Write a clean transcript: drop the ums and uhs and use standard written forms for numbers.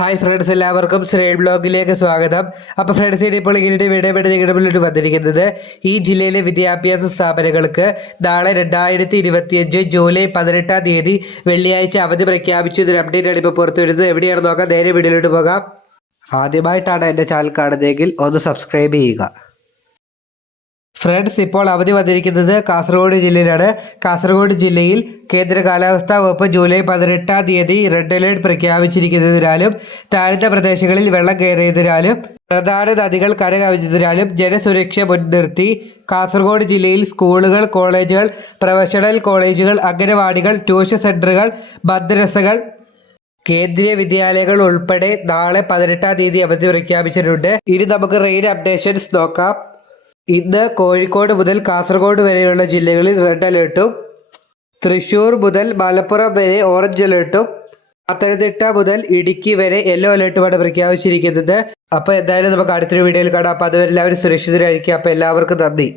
Hi friends, എല്ലാവർക്കും ശ്രേഡ് ബ്ലോഗിലേക്ക് സ്വാഗതം. അപ്പോൾ ഫ്രണ്ട്സ്, ഇപ്പോൾ ഇങ്ങനെ വീഡിയോ വന്നിരിക്കുന്നത് ഈ ജില്ലയിലെ വിദ്യാഭ്യാസ സ്ഥാപനങ്ങൾക്ക് നാളെ 2025 ജൂലൈ 18 തീയതി വെള്ളിയാഴ്ച അവധി പ്രഖ്യാപിച്ചു. ഇതൊരു അപ്ഡേറ്റ് ആണ് ഇപ്പോൾ പുറത്തു വരുന്നത്. എവിടെയാണ് നോക്കാം, നേരെ വീഡിയോയിലോട്ട് പോകാം. ആദ്യമായിട്ടാണ് എൻ്റെ ചാനൽ കാണുന്നതെങ്കിൽ ഒന്ന് സബ്സ്ക്രൈബ് ചെയ്യുക. ഫ്രണ്ട്സ്, ഇപ്പോൾ അവധി വന്നിരിക്കുന്നത് കാസർഗോഡ് ജില്ലയിലാണ്. കാസർഗോഡ് ജില്ലയിൽ കേന്ദ്ര കാലാവസ്ഥാ വകുപ്പ് ജൂലൈ 18 തീയതി റെഡ് അലേർട്ട് പ്രഖ്യാപിച്ചിരിക്കുന്നതിനാലും താഴ്ന്ന പ്രദേശങ്ങളിൽ വെള്ളം കയറിയതിനാലും പ്രധാന നദികൾ കരകവിഞ്ഞതിനാലും ജനസുരക്ഷ മുൻനിർത്തി കാസർഗോഡ് ജില്ലയിൽ സ്കൂളുകൾ, കോളേജുകൾ, പ്രൊഫഷണൽ കോളേജുകൾ, അംഗനവാടികൾ, ട്യൂഷൻ സെൻ്ററുകൾ, മദ്രസകൾ, കേന്ദ്രീയ വിദ്യാലയങ്ങൾ ഉൾപ്പെടെ നാളെ 18 തീയതി അവധി പ്രഖ്യാപിച്ചിട്ടുണ്ട്. ഇനി നമുക്ക് റെയിൻ അപ്ഡേഷൻസ് നോക്കാം. ഇന്ന് കോഴിക്കോട് മുതൽ കാസർഗോഡ് വരെയുള്ള ജില്ലകളിൽ റെഡ് അലേർട്ടും തൃശ്ശൂർ മുതൽ മലപ്പുറം വരെ ഓറഞ്ച് അലേർട്ടും പത്തനംതിട്ട മുതൽ ഇടുക്കി വരെ യെല്ലോ അലേർട്ടുമാണ് പ്രഖ്യാപിച്ചിരിക്കുന്നത്. അപ്പോൾ എന്തായാലും നമുക്ക് അടുത്തൊരു വീഡിയോയിൽ കാണാം. അപ്പോൾ അതുവരെ എല്ലാവരും സുരക്ഷിതരായിരിക്കും. അപ്പോൾ എല്ലാവർക്കും നന്ദി.